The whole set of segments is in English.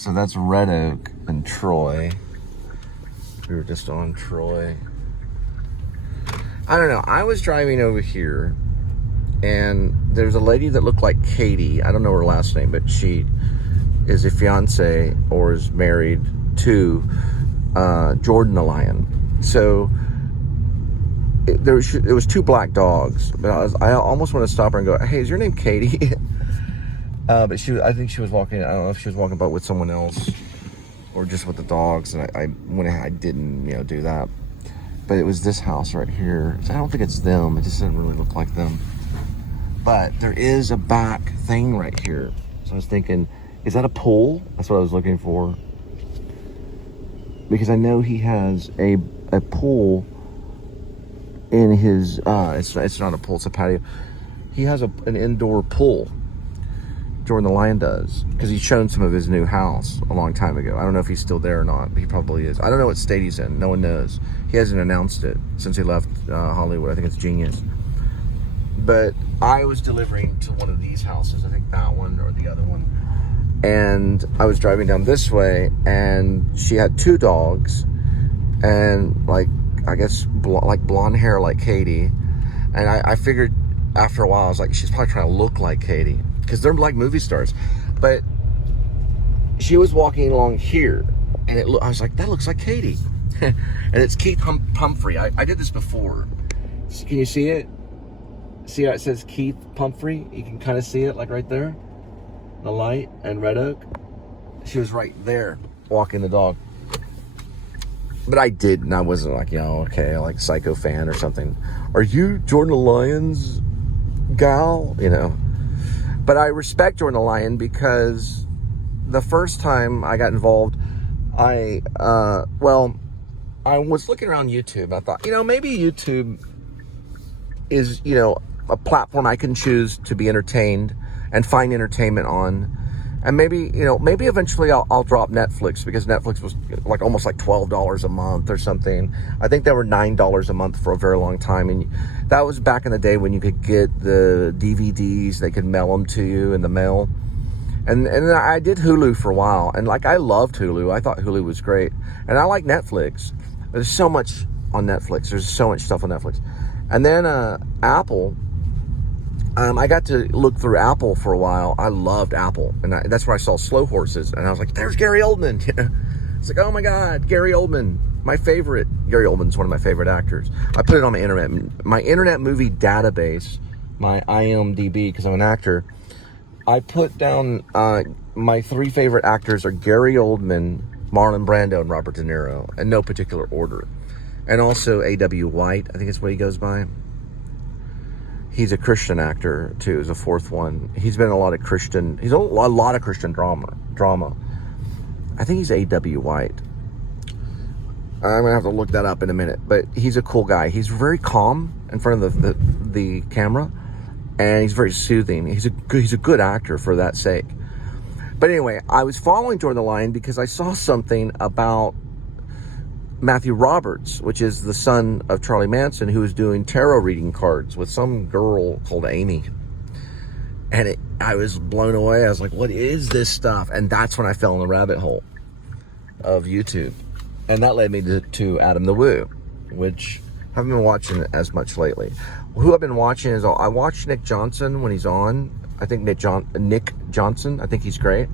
So that's Red Oak and Troy. We were just on Troy. I don't know. I was driving over here, and there's a lady that looked like Katie. I don't know her last name, but she is a fiance or is married to Jordan the Lion. So it was two black dogs, but I almost want to stop her and go, "Hey, is your name Katie?" But I think she was walking. I don't know if she was walking about with someone else or just with the dogs. And I didn't, do that. But it was this house right here. So I don't think it's them. It just doesn't really look like them. But there is a back thing right here. So I was thinking, is that a pool? That's what I was looking for. Because I know he has a pool in his, it's not a pool, it's a patio. He has an indoor pool. Jordan the Lion does, because he's shown some of his new house a long time ago. I don't know if he's still there or not, but he probably is. I don't know what state he's in. No one knows. He hasn't announced it since he left Hollywood. I think it's genius. But I was delivering to one of these houses, I think that one or the other one. And I was driving down this way, and she had two dogs, and I guess blonde hair like Katie. And I figured after a while, I was like, she's probably trying to look like Katie, because they're like movie stars. But she was walking along here, and I was like, that looks like Katie. And it's Keith Pumphrey. I did this before. Can you see it? See how it says Keith Pumphrey? You can kind of see it, like right there. The light and Red Oak. She was right there walking the dog. But I didn't. I wasn't like, okay, like Psycho fan or something. Are you Jordan the Lion's gal? But I respect Jordan the Lion, because the first time I got involved, I was looking around YouTube. I thought, maybe YouTube is, a platform I can choose to be entertained and find entertainment on. And maybe eventually I'll drop Netflix, because Netflix was almost like $12 a month or something. I think they were $9 a month for a very long time. And that was back in the day when you could get the DVDs, they could mail them to you in the mail. And I did Hulu for a while, and I loved Hulu. I thought Hulu was great. And I like Netflix. There's so much on Netflix. There's so much stuff on Netflix. And then Apple, I got to look through Apple for a while. I loved Apple, and that's where I saw Slow Horses, and I was like, there's Gary Oldman. It's like, oh my God, Gary Oldman, my favorite. Gary Oldman's one of my favorite actors. I put it on my internet movie database, my IMDb, because I'm an actor. I put down my three favorite actors are Gary Oldman, Marlon Brando, and Robert De Niro, in no particular order. And also A.W. White, I think it's what he goes by. He's a Christian actor too, is a fourth one. He's been in a lot of Christian drama. I think he's A.W. White. I'm gonna have to look that up in a minute, but he's a cool guy. He's very calm in front of the camera, and he's very soothing. He's a good actor for that sake. But anyway, I was following Jordan the Lion because I saw something about Matthew Roberts, which is the son of Charlie Manson, who was doing tarot reading cards with some girl called Amy. And I was blown away. I was like, what is this stuff? And that's when I fell in the rabbit hole of YouTube. And that led me to Adam the Woo, which I haven't been watching as much lately. Who I've been watching is, I watch Nick Johnson when he's on. I think Nick Johnson, I think he's great.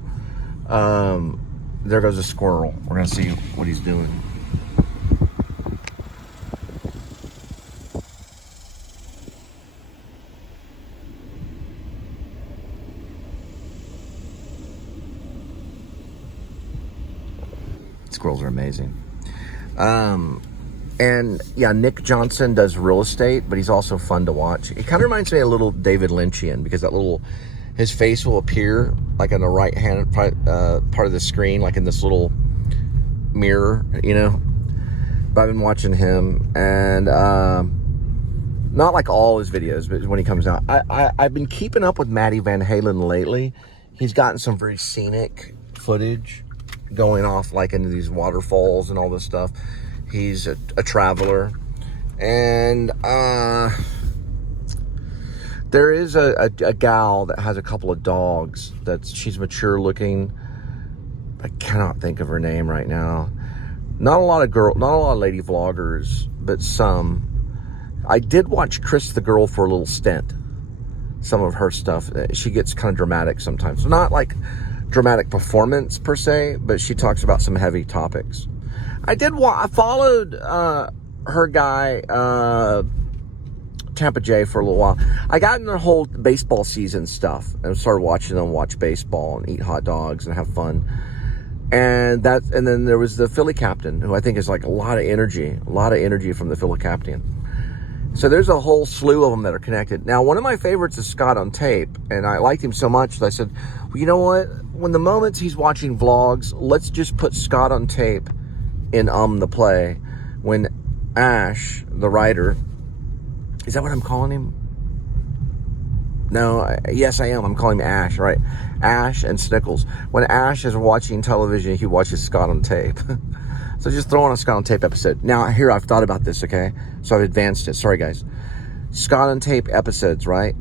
There goes a squirrel. We're going to see what he's doing. Squirrels are amazing. And yeah, Nick Johnson does real estate, but he's also fun to watch. He kind of reminds me of a little David Lynchian, because his face will appear like on the right hand part of the screen, like in this little mirror, But I've been watching him, and not like all his videos, but when he comes out, I've been keeping up with Matty Van Halen lately. He's gotten some very scenic footage going off like into these waterfalls and all this stuff. He's a traveler, and there is a gal that has a couple of dogs. She's mature looking, I cannot think of her name right now. Not a lot of lady vloggers, but some. I did watch Chris the Girl for a little stint. Some of her stuff, she gets kind of dramatic sometimes. Not like dramatic performance per se, but she talks about some heavy topics. I followed her guy, Tampa J, for a little while. I got in the whole baseball season stuff and started watching them watch baseball and eat hot dogs and have fun. And then there was the Philly captain, who I think is like a lot of energy from the Philly captain. So there's a whole slew of them that are connected. Now, one of my favorites is Scott on Tape, and I liked him so much that I said, well, you know what? When the moments he's watching vlogs, let's just put Scott on Tape in the play. When Ash, the writer, is that what I'm calling him? No, yes, I am. I'm calling him Ash, right? Ash and Snickles. When Ash is watching television, he watches Scott on Tape. So just throw on a Scott on Tape episode. Now, here, I've thought about this, okay? So I've advanced it. Sorry, guys. Scott on Tape episodes, right?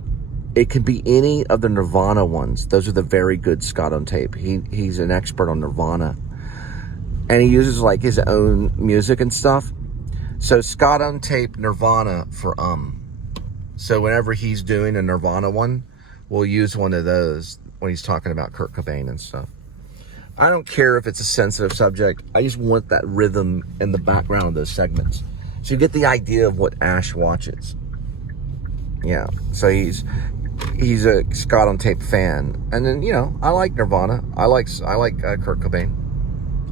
It could be any of the Nirvana ones. Those are the very good Scott on Tape. He's an expert on Nirvana. And he uses, like, his own music and stuff. So Scott on Tape Nirvana for So whenever he's doing a Nirvana one, we'll use one of those when he's talking about Kurt Cobain and stuff. I don't care if it's a sensitive subject. I just want that rhythm in the background of those segments. So you get the idea of what Ash watches. Yeah, so he's a Scott on Tape fan. And then, you know, I like Nirvana. I like Kurt Cobain.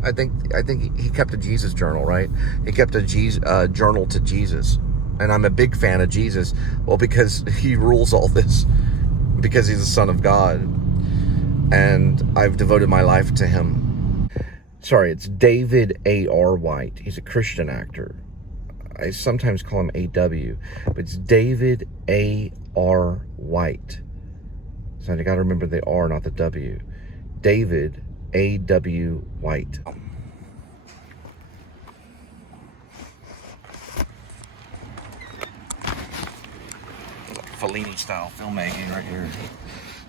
I think he kept a Jesus journal, right? He kept a journal to Jesus. And I'm a big fan of Jesus. Well, because he rules all this. Because he's the Son of God. And I've devoted my life to him. Sorry, it's David A.R. White. He's a Christian actor. I sometimes call him A.W., but it's David A.R. White. So I got to remember the R, not the W. David A.W. White. Fellini style filmmaking right here.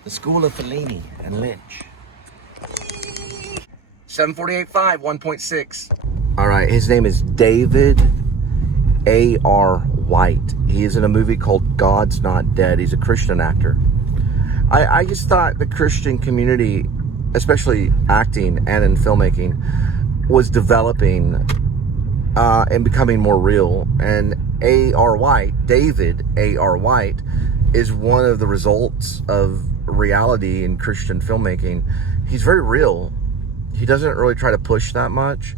The School of Fellini and Lynch. 748.5, 1.6. All right, his name is David A.R. White. He is in a movie called God's Not Dead. He's a Christian actor. I just thought the Christian community, especially acting and in filmmaking, was developing and becoming more real. And A.R. White, David A.R. White, is one of the results of reality in Christian filmmaking. He's very real. He doesn't really try to push that much.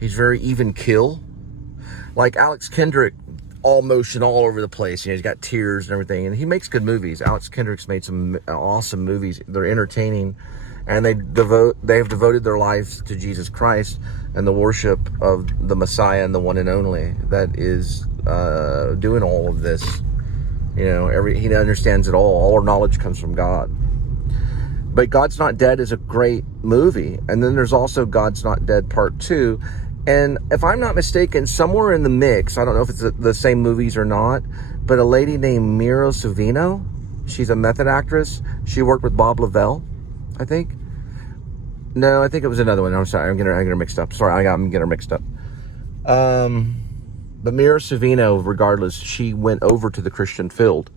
He's very even keel. Like Alex Kendrick, all motion all over the place. You know, he's got tears and everything, and he makes good movies. Alex Kendrick's made some awesome movies. They're entertaining, and they've devoted their lives to Jesus Christ and the worship of the Messiah and the one and only that is doing all of this. You know, he understands it all. All our knowledge comes from God. But God's Not Dead is a great movie. And then there's also God's Not Dead Part 2. And if I'm not mistaken, somewhere in the mix, I don't know if it's the same movies or not, but a lady named Mira Sorvino, she's a method actress. She worked with Bob Lavelle, I think. No, I think it was another one. I'm sorry, I'm getting her mixed up. Sorry, I'm getting her mixed up. But Mira Sorvino, regardless, she went over to the Christian field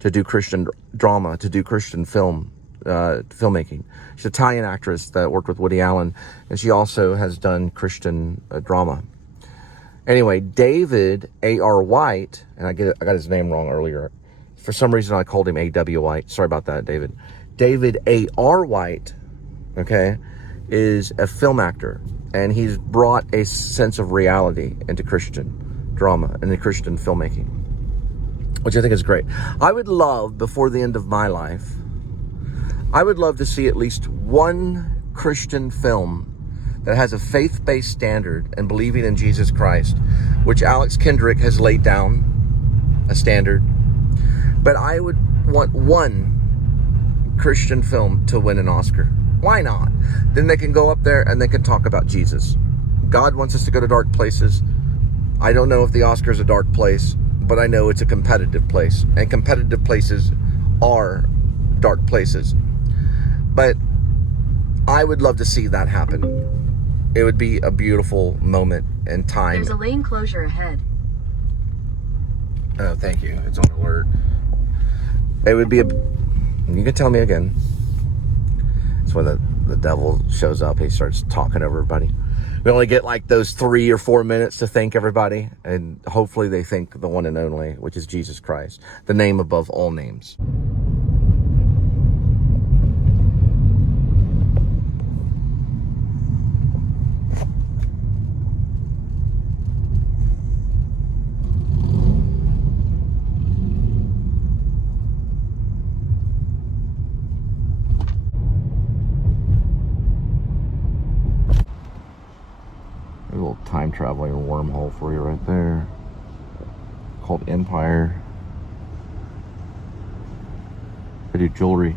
to do Christian drama, to do Christian filmmaking. She's an Italian actress that worked with Woody Allen, and she also has done Christian drama. Anyway, David A.R. White, and I got his name wrong earlier. For some reason, I called him A.W. White. Sorry about that, David. David A.R. White, okay, is a film actor, and he's brought a sense of reality into Christian drama and the Christian filmmaking, which I think is great. I would love, before the end of my life, I would love to see at least one Christian film that has a faith-based standard and believing in Jesus Christ, which Alex Kendrick has laid down a standard. But I would want one Christian film to win an Oscar. Why not? Then they can go up there and they can talk about Jesus. God wants us to go to dark places. I don't know if the Oscar is a dark place, but I know it's a competitive place. And competitive places are dark places. But I would love to see that happen. It would be a beautiful moment in time. There's a lane closure ahead. Oh, thank you. It's on alert. It would be you can tell me again. It's when the devil shows up. He starts talking over everybody. We only get like those 3 or 4 minutes to thank everybody. And hopefully they thank the one and only, which is Jesus Christ. The name above all names. A little time traveling wormhole for you right there, called Empire. I do jewelry.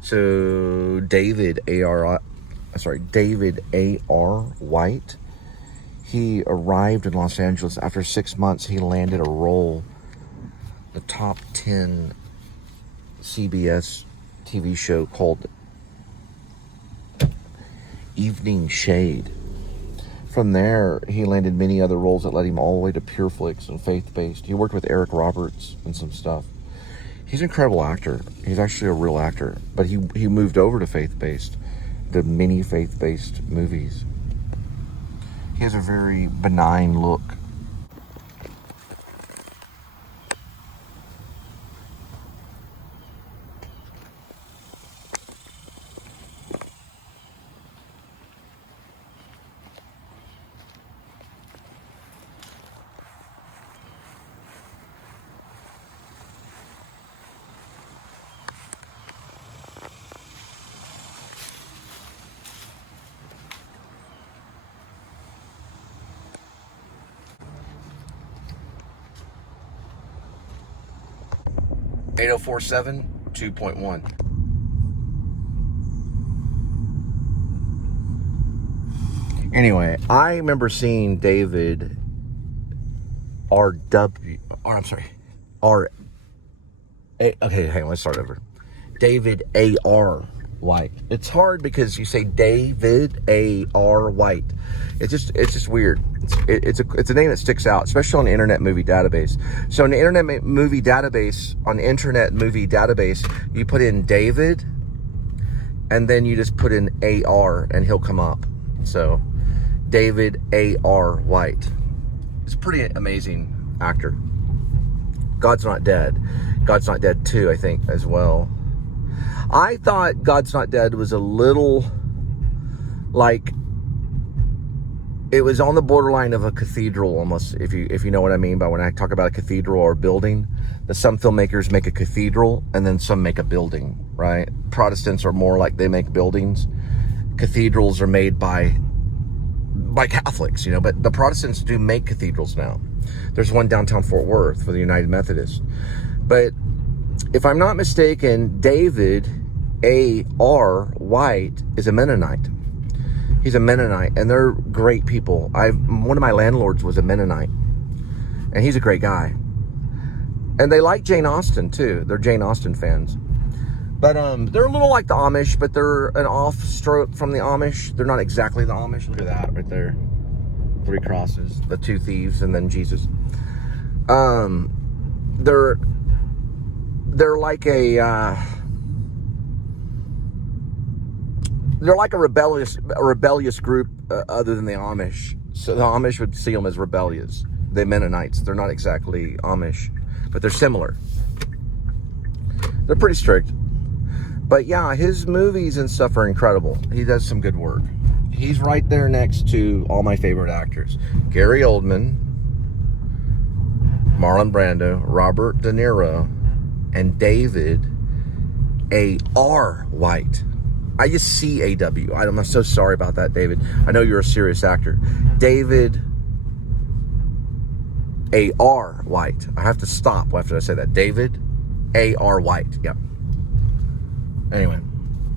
So David A.R. White, he arrived in Los Angeles after 6 months. He landed a role, the top 10 CBS TV show called Evening Shade. From there, he landed many other roles that led him all the way to Pure Flix and Faith-Based. He worked with Eric Roberts and some stuff. He's an incredible actor. He's actually a real actor. But he moved over to Faith-Based, the many Faith-Based movies. He has a very benign look. .8047 2.1. Anyway, I remember seeing David okay, hang on, let's start over. David A.R. White. It's hard because you say David A.R. White. It's just weird. It's a name that sticks out, especially on the Internet Movie Database. So in the Internet Movie Database, you put in David, and then you just put in A.R. and he'll come up. So David A.R. White. It's a pretty amazing actor. God's Not Dead. God's Not Dead 2, I think, as well. I thought God's Not Dead was a little like, it was on the borderline of a cathedral almost, if you know what I mean by when I talk about a cathedral or a building. That some filmmakers make a cathedral and then some make a building, right? Protestants are more like they make buildings. Cathedrals are made by Catholics, but the Protestants do make cathedrals now. There's one downtown Fort Worth for the United Methodists. But if I'm not mistaken, David A.R. White is a Mennonite. He's a Mennonite, and they're great people. One of my landlords was a Mennonite, and he's a great guy. And they like Jane Austen, too. They're Jane Austen fans. But they're a little like the Amish, but they're an off-stroke from the Amish. They're not exactly the Amish. Look at that right there. 3 crosses, the 2 thieves, and then Jesus. They're like a rebellious group other than the Amish. So the Amish would see them as rebellious. The Mennonites, they're not exactly Amish, but they're similar. They're pretty strict. But yeah, his movies and stuff are incredible. He does some good work. He's right there next to all my favorite actors. Gary Oldman, Marlon Brando, Robert De Niro, and David A.R. White. I just see A.W. I'm so sorry about that, David. I know you're a serious actor. David A.R. White. I have to stop after I say that. David A.R. White. Yep. Anyway,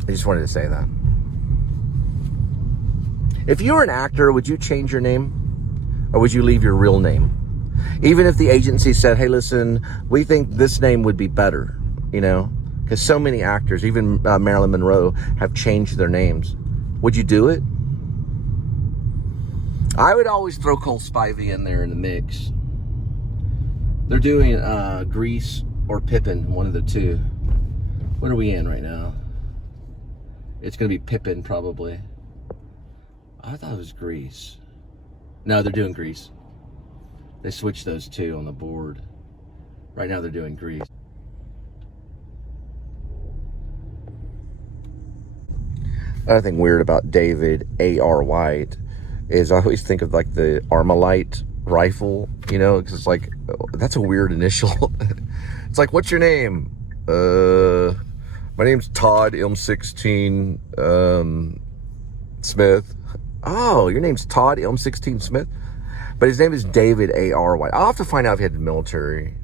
I just wanted to say that. If you were an actor, would you change your name? Or would you leave your real name? Even if the agency said, hey, listen, we think this name would be better, you know? Because so many actors, even Marilyn Monroe, have changed their names. Would you do it? I would always throw Cole Spivey in there in the mix. They're doing Grease or Pippin, one of the two. What are we in right now? It's going to be Pippin, probably. I thought it was Grease. No, they're doing Grease. They switched those two on the board. Right now they're doing Grease. Another thing weird about David A.R. White is I always think of like the Armalite rifle, you know, because it's like, that's a weird initial. It's like, what's your name? My name's Todd M16 Smith. Oh, your name's Todd M16 Smith? But his name is David A.R. White. I'll have to find out if he had the military.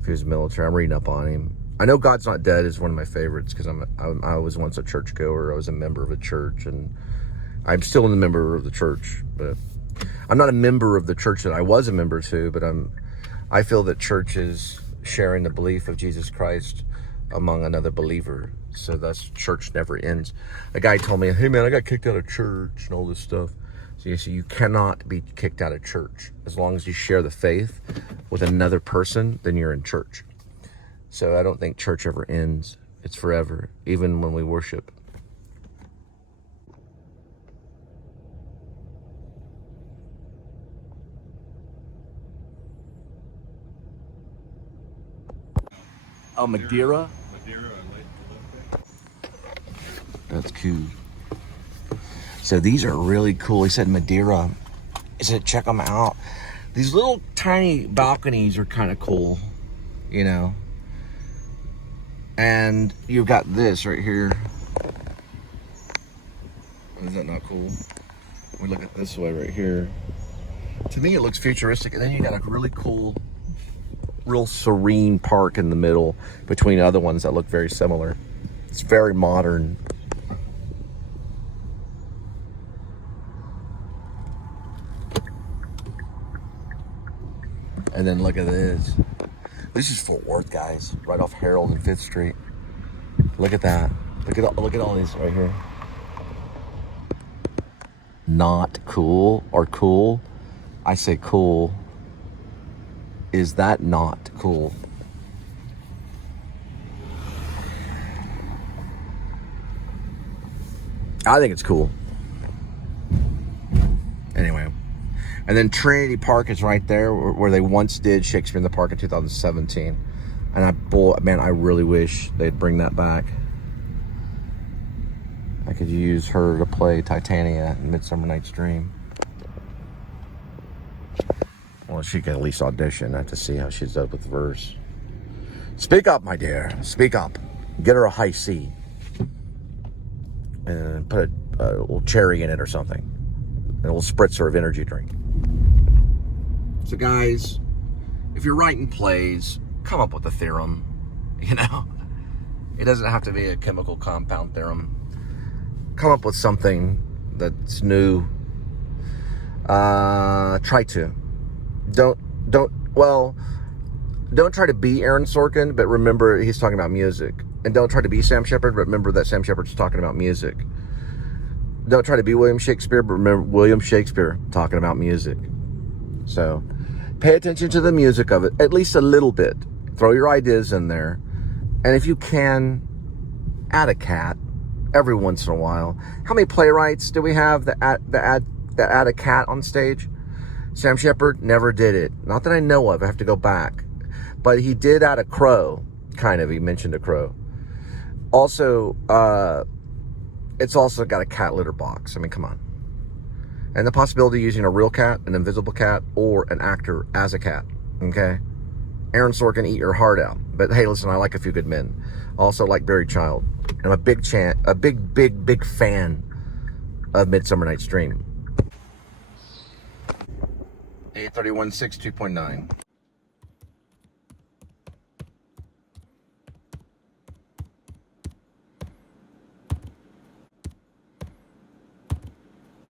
If he was military. I'm reading up on him. I know God's Not Dead is one of my favorites because I was once a churchgoer. I was a member of a church, and I'm still a member of the church. But I'm not a member of the church that I was a member to, but I feel that church is sharing the belief of Jesus Christ among another believer. So that's, church never ends. A guy told me, hey man, I got kicked out of church and all this stuff. So you cannot be kicked out of church. As long as you share the faith with another person, then you're in church. So I don't think church ever ends. It's forever, even when we worship. Oh, Madeira? Madeira, that's cool. So these are really cool. He said Madeira. He said check them out. These little tiny balconies are kind of cool, you know. And you've got this right here. Is that not cool? We look at this way right here. To me, it looks futuristic. And then you got a really cool, real serene park in the middle between other ones that look very similar. It's very modern. And then look at this. This is Fort Worth, guys. Right off Harold and 5th Street. Look at that. Look at all these right here. Not cool or cool? I say cool. Is that not cool? I think it's cool. Anyway. And then Trinity Park is right there where they once did Shakespeare in the Park in 2017. And I really wish they'd bring that back. I could use her to play Titania in Midsummer Night's Dream. Well, she can at least audition. I have to see how she's up with the verse. Speak up, my dear. Speak up. Get her a high C. And put a little cherry in it or something. And a little spritzer of energy drink. So guys, if you're writing plays, come up with a theorem, you know? It doesn't have to be a chemical compound theorem. Come up with something that's new. Try to. Don't try to be Aaron Sorkin, but remember he's talking about music. And don't try to be Sam Shepard, but remember that Sam Shepard's talking about music. Don't try to be William Shakespeare, but remember William Shakespeare talking about music. So pay attention to the music of it, at least a little bit. Throw your ideas in there. And if you can, add a cat every once in a while. How many playwrights do we have that add a cat on stage? Sam Shepard never did it. Not that I know of. I have to go back. But he did add a crow, kind of. He mentioned a crow. Also, it's also got a cat litter box. I mean, come on. And the possibility of using a real cat, an invisible cat, or an actor as a cat. Okay? Aaron Sorkin, eat your heart out. But hey, listen, I like A Few Good Men. I also like Buried Child. I'm a big fan of Midsummer Night's Dream. 831.6, 2.9.